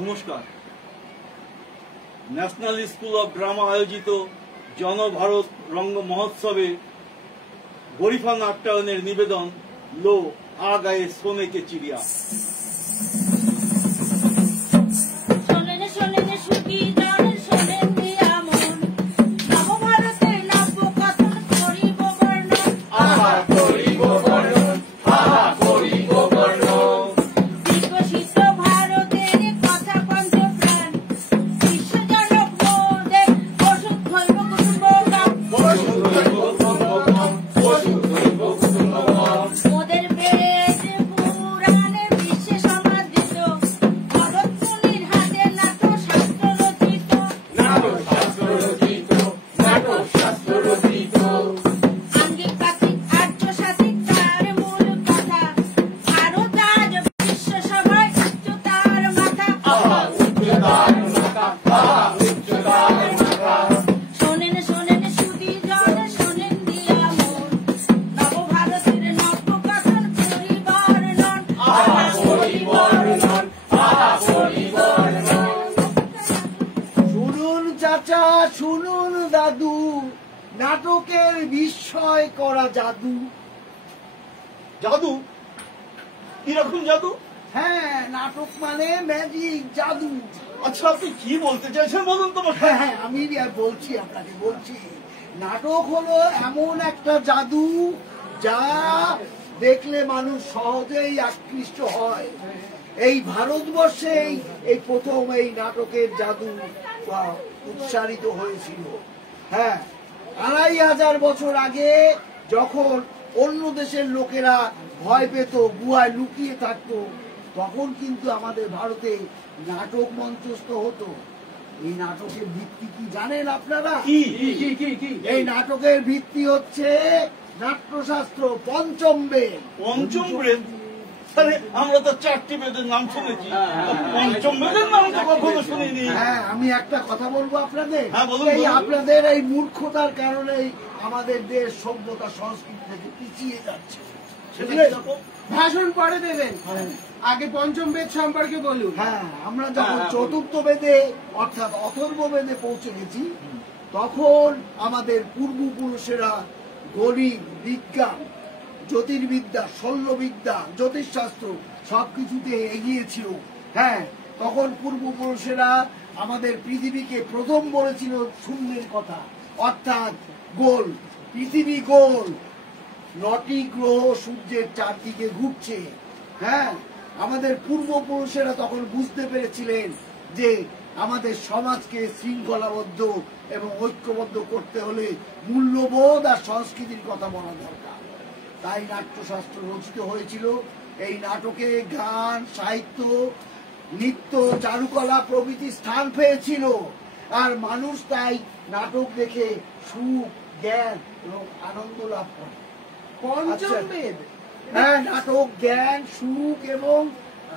নমস্কার। National school of drama আয়োজিত জনভারত রঙ্গ মহোৎসবে গরিফা নাট্যায়নের নিবেদন লো আ গায়ে সোনে কে চিড়িয়া। শুনুন দাদু, নাটকের বিস্ময় করা জাদু। জাদু? কিরকম জাদু? হ্যাঁ, নাটক মানে ম্যাজিক, জাদু। আচ্ছা, আপনি কি বলতে চাইছেন বলুন তো? হ্যাঁ, আমি বলছি, আপনাকে বলছি। নাটক হলো এমন একটা জাদু যা দেখলে মানুষ সহজেই আকৃষ্ট হয়। এই ভারতবর্ষে এই প্রথম এই নাটকের জাদু উৎসারিত হয়েছিল। হ্যাঁ, ২৫০০ বছর আগে যখন অন্য দেশের লোকেরা ভয় পেত, গুহায় লুকিয়ে থাকতো, তখন কিন্তু আমাদের ভারতে নাটক মঞ্চস্থ হতো। এই নাটকের ভিত্তি কি জানেন আপনারা? এই নাটকের ভিত্তি হচ্ছে নাট্যশাস্ত্র, পঞ্চম বেদ। পঞ্চম বেদ? আমরা তো ৪টি বেদের নাম শুনেছি, পঞ্চম বেদের নাম তো কখনো শুনিনি। হ্যাঁ, আমি একটা কথা বলবো আপনাদের। এই আপনাদের এই মূর্খতার কারণেই আমাদের দেশ সভ্যতা সংস্কৃতি থেকে পিছিয়ে যাচ্ছে। ভাষণ পরে দেবেন, আগে পঞ্চম বেদ সম্পর্কে বলুন। হ্যাঁ, আমরা যখন চতুর্থ বেদে অর্থাৎ অথর্ব বেদে পৌঁছে গেছি, তখন আমাদের পূর্বপুরুষেরা গণিত, বিজ্ঞান, জ্যোতির্বিদ্যা, শল্যবিদ্যা, জ্যোতিষশাস্ত্র সবকিছুতে এগিয়েছিল। হ্যাঁ, তখন পূর্বপুরুষেরা আমাদের পৃথিবীকে প্রথম বলেছিল শূন্যের কথা, অর্থাৎ গোল। পৃথিবী গোল, ৯টি গ্রহ সূর্যের চারদিকে ঘুরছে। হ্যাঁ, আমাদের পূর্বপুরুষেরা তখন বুঝতে পেরেছিলেন যে আমাদের সমাজকে শৃঙ্খলাবদ্ধ এবং ঐক্যবদ্ধ করতে হলে মূল্যবোধ আর সংস্কৃতির কথা বলা দরকার। তাই নাট্যশাস্ত্র রচিত হয়েছিল। এই নাটকে গান, সাহিত্য, নৃত্য, চারুকলা প্রভৃতি স্থান পেয়েছিল। আর মানুষ তাই নাটক দেখে সুখ, জ্ঞান এবং আনন্দ লাভ করে। পঞ্চম বেদ? হ্যাঁ, নাটক জ্ঞান, সুখ এবং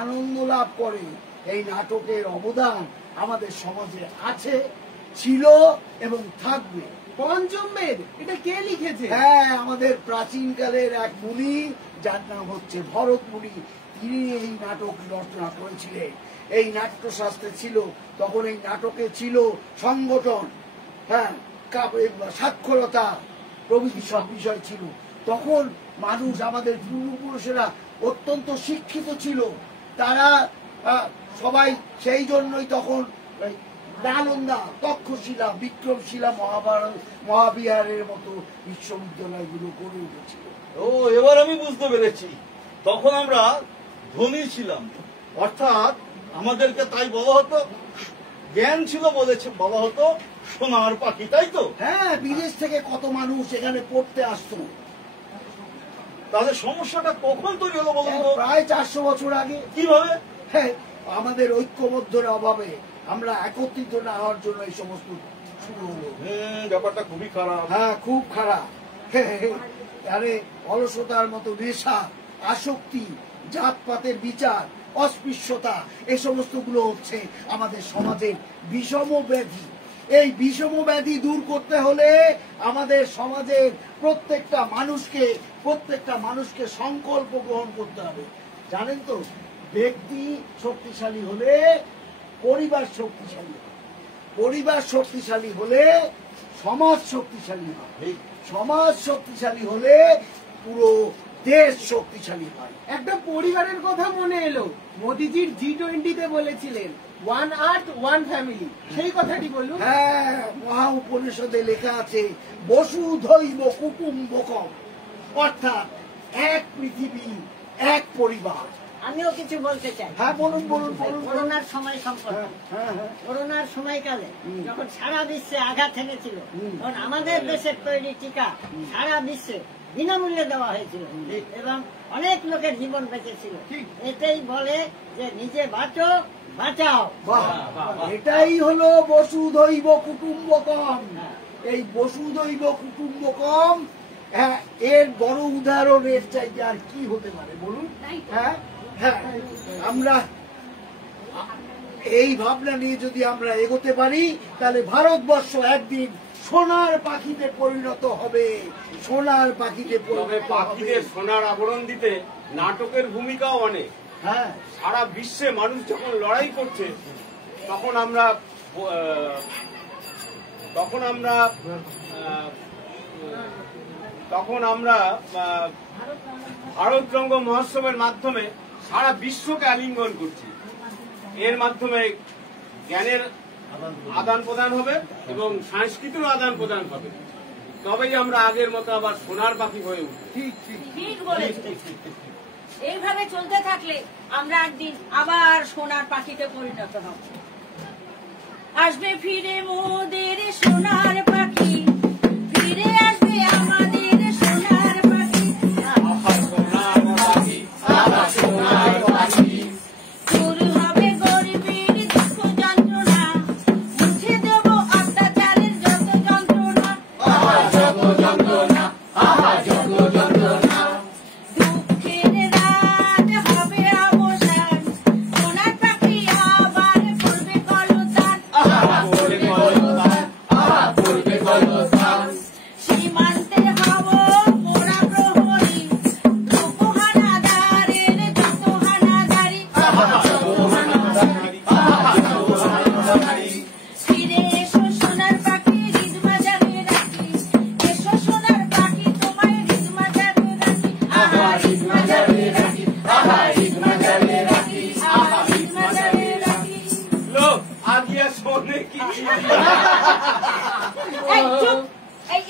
আনন্দ লাভ করে। এই নাটকের অবদান আমাদের সমাজে আছে, ছিল এবং থাকবে। পঞ্চম বেদ এটা কে লিখেছে? হ্যাঁ, আমাদের প্রাচীনকালের এক মুনি, যার নাম হচ্ছে ভরত মুনি, তিনি এই নাটক রচনা করেছিলেন। এই নাট্যশাস্ত্রে ছিল, তখন এই নাটকে ছিল সংগঠন, হ্যাঁ, সাক্ষরতা প্রভৃতি সব বিষয় ছিল। তখন মানুষ, আমাদের পূর্বপুরুষেরা অত্যন্ত শিক্ষিত ছিল। তারা সবাই সেই জন্যই তখন নালন্দা, তক্ষশিলা, বিক্রমশিলা, মহাবিহারের মতো বিশ্ববিদ্যালয়গুলো গড়ে উঠেছিল। ও, এবার আমি বুঝতে পেরেছি। তখন আমরা ধনী ছিলাম, অর্থাৎ আমাদেরকে তাই বলা হতো, জ্ঞান ছিল বলা হতো সোনার পাখি, তাই তো? হ্যাঁ, বিদেশ থেকে কত মানুষ এখানে পড়তে আসতো। তাদের সমস্যাটা কখন তৈরি হলো বলুন তো? প্রায় ৪০০ বছর আগে। কিভাবে? হ্যাঁ, আমাদের ঐক্যবদ্ধের অভাবে, আমরা একত্রিত না হওয়ার জন্য এই সমস্ত শুরু হলো। ব্যাপারটা খুবই খারাপ। হ্যাঁ, খুব খারাপ। আরে, অলসতার মতো নেশা, আসক্তি, জাতপাতের বিচার, অস্পৃশ্যতা, এই সমস্তগুলো হচ্ছে আমাদের সমাজের বিষম ব্যাধি। এই বিষম ব্যাধি দূর করতে হলে আমাদের সমাজের প্রত্যেকটা মানুষকে সংকল্প গ্রহণ করতে হবে। জানেন তো, ব্যক্তি শক্তিশালী হলে পরিবার শক্তিশালী হয়। পরিবার শক্তিশালী হলে সমাজ শক্তিশালী হয়। সমাজ শক্তিশালী হলে পুরো দেশ শক্তিশালী হয়। একটা পরিবারের কথা মনে এলো, মোদিজির G20-তে বলেছিলেন ওয়ান আর্থ ওয়ান ফ্যামিলি, সেই কথাটি বলুন। হ্যাঁ, মহা উপনিষদে লেখা আছে বসুধৈব কুটুম্বকম, অর্থাৎ এক পৃথিবী এক পরিবার। আমিও কিছু বলতে চাই। হ্যাঁ বলুন বলুন বলুন। করোনার সময় সম্পর্কে, হ্যাঁ হ্যাঁ করোনার সময়কালে যখন সারা বিশ্বে আঘাত হেনেছিল, তখন আমাদের দেশের তৈরি টিকা সারা বিশ্বে বিনামূল্যে দেওয়া হয়েছিল এবং অনেক লোকের জীবন বেঁচেছিল। এটাই বলে যে নিজে বাঁচো বাঁচাও। বাহ, এটাই হলো বসুধৈব কুটুম্বকম। এই বসুধৈব কুটুম্বকম এর বড় উদাহরণ এর চাইতে আর কি হতে পারে বলুন? হ্যাঁ হ্যাঁ, আমরা এই ভাবনা নিয়ে যদি আমরা এগোতে পারি তাহলে ভারতবর্ষ একদিন সোনার পাখিতে পরিণত হবে। সোনার পাখিতে তবে পরিণত হবে। পাখিদের সোনার আবরণ দিতে নাটকের ভূমিকাও অনেক। হ্যাঁ, সারা বিশ্বে মানুষ যখন লড়াই করছে তখন আমরা ভারত রঙ্গ মহোৎসবের মাধ্যমে সারা বিশ্বকে আলিঙ্গন করছি। এর মাধ্যমে জ্ঞানের আদান প্রদান হবে এবং সংস্কৃতিরও আদান প্রদান হবে। তবেই আমরা আগের মতো আবার সোনার পাখি হয়ে উঠব। ঠিক বলেছে। এইভাবে চলতে থাকলে আমরা একদিন আবার সোনার পাখিতে পরিণত হব। আসবে ফিরে মোদের সোনার পাখি, ফিরে আসবে আমাদের সোনার পাখি। দূর হবে গরিবের দুঃখ যন্ত্রণা, মুছে দেব অত্যাচারের যত যন্ত্রণা। দুঃখের রাত হবে অবসান, সোনার পাখি আবার করবে কলতান। সীমান্তে হব মোরা প্রহরী, হানাদারের যত হানাদারি। ফিরে এসো সোনার পাখি, হৃদ মাজারে রাখি। এসো সোনার পাখি, তোমায় হৃদ মাজারে রাখি। হৃদ মাজারে রাখি, হৃদ মাজারে রাখি, হৃদ মাজারে রাখি। লো আগিয়া শোনে কি এই চুপ! এই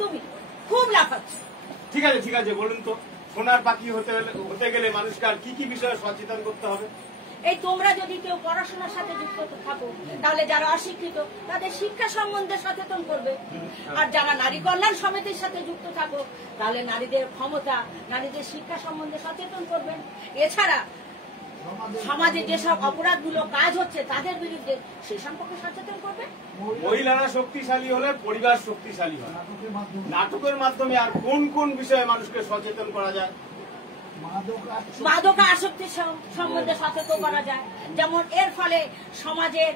তুমি খুব লাফাচ্ছ। ঠিক আছে বলুন তো, সোনার পাখি হতে গেলে মানুষকে আর কি কি বিষয়ে সচেতন করতে হবে? এই তোমরা যদি কেউ পড়াশোনার সাথে যুক্ত থাকো তাহলে যারা অশিক্ষিত তাদের শিক্ষা সম্বন্ধে সচেতন করবে, আর যারা নারী কল্যাণ সমিতির সাথে যুক্ত থাকো তাহলে নারীদের ক্ষমতা, নারীদের শিক্ষা সম্বন্ধে সচেতন করবেন। এছাড়া সমাজে যেসব অপরাধগুলো কাজ হচ্ছে তাদের বিরুদ্ধে সে সম্পর্কে সচেতন করবে। মহিলারা শক্তিশালী হলে পরিবার শক্তিশালী হয়। নাটকের মাধ্যমে আর কোন কোন বিষয়ে মানুষকে সচেতন করা যায়? মাদক আসক্তির সম্বন্ধে সচেতন করা যায়, যেমন এর ফলে সমাজের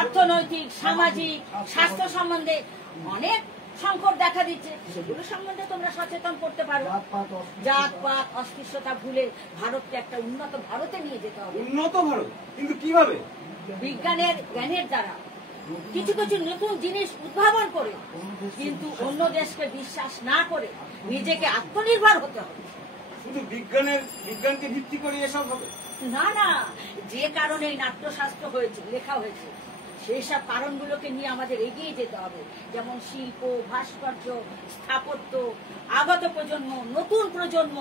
অর্থনৈতিক, সামাজিক, স্বাস্থ্য সম্বন্ধে অনেক সংকট দেখা দিচ্ছে, সেগুলো সম্বন্ধে তোমরা সচেতন করতে পারো। জাতপাত অস্পৃশ্যতা ভুলে ভারতকে একটা উন্নত ভারতে নিয়ে যেতে হবে। উন্নত ভারত কিন্তু কিভাবে? বিজ্ঞানের জ্ঞানের দ্বারা কিছু কিছু নতুন জিনিস উদ্ভাবন করে, কিন্তু অন্য দেশকে বিশ্বাস না করে নিজেকে আত্মনির্ভর হতে হবে। শুধু বিজ্ঞানকে ভিত্তি করে এসব হবে না না, যে কারণে এই নাট্যশাস্ত্র হয়েছে, লেখা হয়েছে, সেই সব কারণগুলোকে নিয়ে আমাদের এগিয়ে যেতে হবে। যেমন শিল্প, ভাস্কর্য, স্থাপত্য, আগত প্রজন্ম, নতুন প্রজন্ম,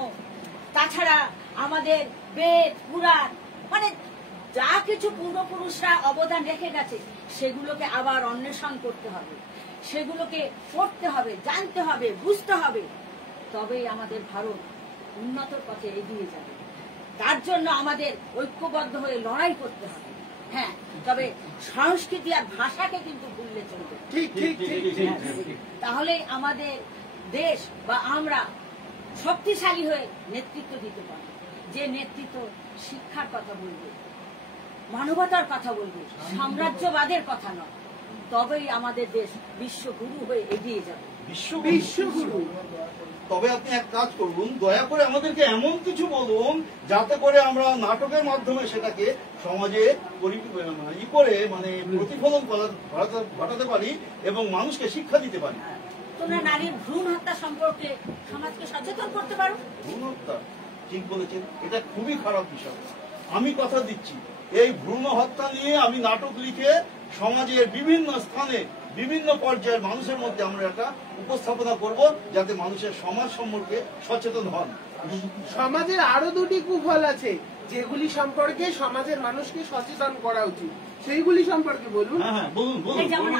তাছাড়া আমাদের বেদ, পুরাণ, মানে যা কিছু পূর্বপুরুষরা অবদান রেখে গেছে সেগুলোকে আবার অন্বেষণ করতে হবে, সেগুলোকে পড়তে হবে, জানতে হবে, বুঝতে হবে। তবেই আমাদের ভারত উন্নতর পথে এগিয়ে যাবে। তার জন্য আমাদের ঐক্যবদ্ধ হয়ে লড়াই করতে হবে। হ্যাঁ, তবে সংস্কৃতি আর ভাষাকে কিন্তু ভুললে চলবে। ঠিক ঠিক ঠিক ঠিক। তাহলে আমাদের দেশ বা আমরা শক্তিশালী হয়ে নেতৃত্ব দিতে পারব। যে নেতৃত্ব শিক্ষার কথা বলবে, মানবতার কথা বলবে, সাম্রাজ্যবাদের কথা নয়, তবেই আমাদের দেশ বিশ্বগুরু হয়ে এগিয়ে যাবে। বিশ্বগুরু তবে আপনি এক কাজ করুন, দয়া করে আমাদেরকে এমন কিছু বলুন যাতে করে আমরা নাটকের মাধ্যমে সেটাকে সমাজে প্রতিফলন ঘটাতে পারি এবং মানুষকে শিক্ষা দিতে পারি। তোমরা নারীর ভ্রূণ হত্যা সম্পর্কে সমাজকে সচেতন করতে পারো। ভ্রূণ হত্যা, ঠিক বলেছেন, এটা খুবই খারাপ বিষয়। আমি কথা দিচ্ছি, এই ভ্রূণ হত্যা নিয়ে আমি নাটক লিখে সমাজের বিভিন্ন স্থানে বিভিন্ন পর্যায়ের মানুষের মধ্যে আমরা একটা উপস্থাপনা করব, যাতে মানুষের সমাজ সম্পর্কে সচেতন হন। সমাজের আরো দুটি কুফল আছে যেগুলি সম্পর্কে সমাজের মানুষকে সচেতন করা উচিত, সেইগুলি সম্পর্কে বলুন। হ্যাঁ, বলুন বলুন। এই যেমন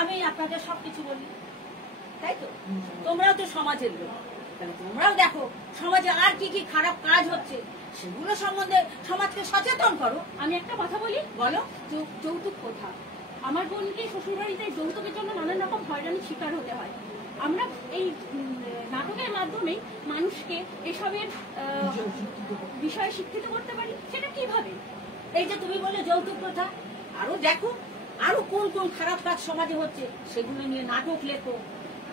আমি আপনাদের সবকিছু বলি, তাই তো? তোমরাও তো সমাজের লোক, তাহলে তোমরাও দেখো সমাজে আর কি কি খারাপ কাজ হচ্ছে, সেগুলো সম্বন্ধে সমাজকে সচেতন করো। আমি একটা কথা বলি, বলো। যৌতুক প্রথা। আমার বোনকে শ্বশুরবাড়িতে যৌতুকের জন্য নানান রকম হয়রানির শিকার হতে হয়। আমরা এই নাটকের মাধ্যমে মানুষকে এসবের বিষয়ে শিক্ষিত করতে পারি। সেটা কিভাবে? এই যে তুমি বলে যৌতুক প্রথা, আরো দেখো আরো কোন কোন খারাপ কাজ সমাজে হচ্ছে, সেগুলো নিয়ে নাটক লেখো,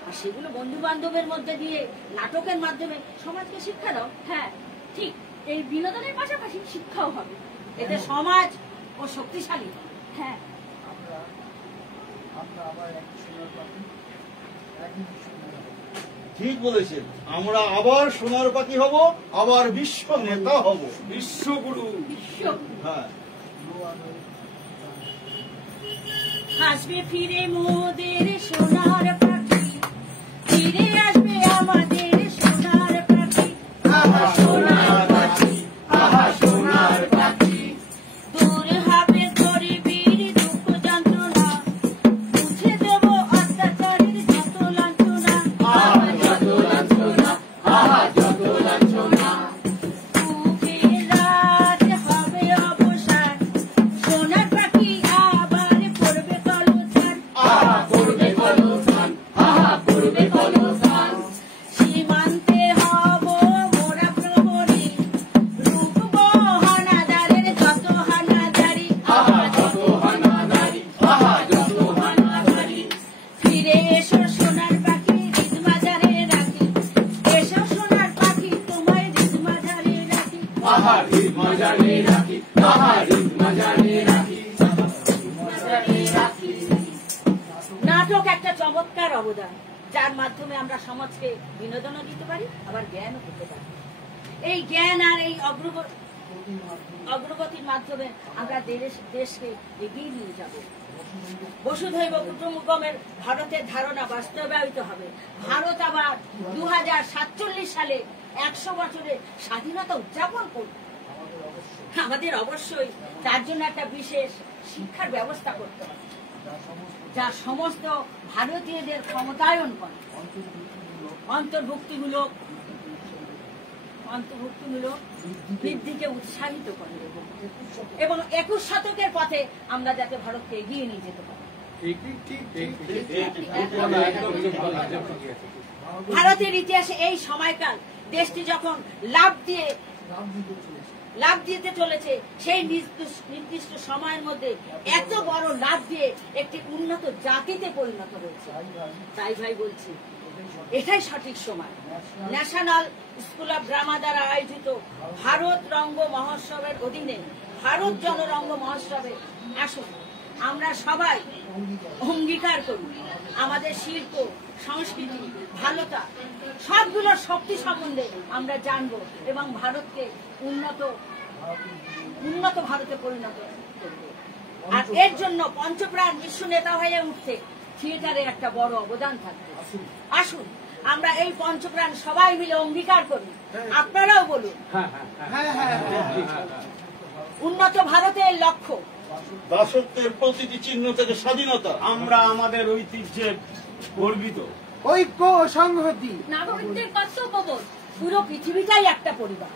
আর সেগুলো বন্ধু বান্ধবের মধ্যে দিয়ে নাটকের মাধ্যমে সমাজকে শিক্ষা দাও। হ্যাঁ ঠিক, এই বিনোদনের পাশাপাশি শিক্ষাও হবে, এতে সমাজ ও শক্তিশালী। হ্যাঁ, ঠিক বলেছেন, আমরা আবার সোনার পাখি হব, আবার বিশ্ব নেতা হব, বিশ্বগুরু। হ্যাঁ। আসবে ফিরে মোদের সোনার পাখি, ফিরে আসবে আমাদের সোনার পাখি। সোনার পাখি, সোনার পাখি। দূর হবে গরিবীর দুঃখ যন্ত্রণা, মুছে দেব অত্যাচারের যত লাঞ্ছনা। যত লাঞ্ছনা, যত লাঞ্ছনা। সুখের রাত হবে অবসান, সোনার পাখি আবার করবে কলসান। করবে কলসান, করবে কলসান। সীমান্তে হব মোরা প্রহরী, রুখব হানাদারের যত হানাদারি। যত হানাদারি, যত হানাদারি। ফিরে এসো সোনার পাখি, হৃদ মাঝারে রাখি। এসো সোনার পাখি, তোমায় হৃদ মাঝারে রাখি। হৃদ মাঝারে রাখি, হৃদ মাঝারে রাখি, মাঝারে রাখি। নাটক একটা চমৎকার অবদান, যার মাধ্যমে আমরা সমাজকে বিনোদনও দিতে পারি, আবার জ্ঞানও পেতে পারি। এই জ্ঞান আর এই অগ্রগতির মাধ্যমে আমরা দেশকে এগিয়ে নিয়ে যাব। বসুধৈব কুটুম্বকমের ভারতের ধারণা বাস্তবায়িত হবে। ভারত আবার 2047 সালে 100 বছরের স্বাধীনতা উদযাপন করবে। আমাদের অবশ্যই তার জন্য একটা বিশেষ শিক্ষার ব্যবস্থা করতে হবে, যা সমস্ত ভারতীয়দের ক্ষমতায়ন করে, অন্তর্ভুক্তিমূলক বৃদ্ধিকে উৎসাহিত করে এবং 21 শতকের পথে আমরা যাতে ভারতকে এগিয়ে নিয়ে যেতে পারি। ভারতের ইতিহাসে এই সময়কাল দেশটি যখন লাভ দিতে চলেছে, সেই নির্দিষ্ট সময়ের মধ্যে এত বড় লাভ দিয়ে একটি উন্নত জাতিতে পরিণত হয়েছে। তাই ভাই বলছি, এটাই সঠিক সময়। ন্যাশনাল স্কুল অফ ড্রামা দ্বারা আয়োজিত ভারত রঙ্গ মহোৎসবের অধীনে ভারত জনরঙ্গ মহোৎসবে আসুন আমরা সবাই অঙ্গীকার করি আমাদের শিল্প, সংস্কৃতি, ভালোতা সবগুলোর শক্তি সম্বন্ধে আমরা জানবো এবং ভারতকে উন্নত ভারতে পরিণত করব। আর এর জন্য পঞ্চপ্রাণ বিশ্ব নেতা হয়ে উঠতে থিয়েটারের একটা বড় অবদান থাকবে। আসুন আমরা এই পঞ্চপ্রাণ সবাই মিলে অঙ্গীকার করি, আপনারাও বলুন। উন্নত ভারতের লক্ষ্য, দাসত্বের প্রতিটি চিহ্ন থেকে স্বাধীনতা। আমরা আমাদের ঐতিহ্যে গর্বিত। ঐক্য ও সংহতি, নাগরিকদের কর্তব্যবোধ। পুরো পৃথিবীটাই একটা পরিবার।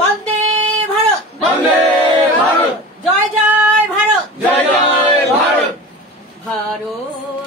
বন্দে ভারত, বন্দে ভারত, জয় জয় ভারত, জয় জয় ভারত। ভারত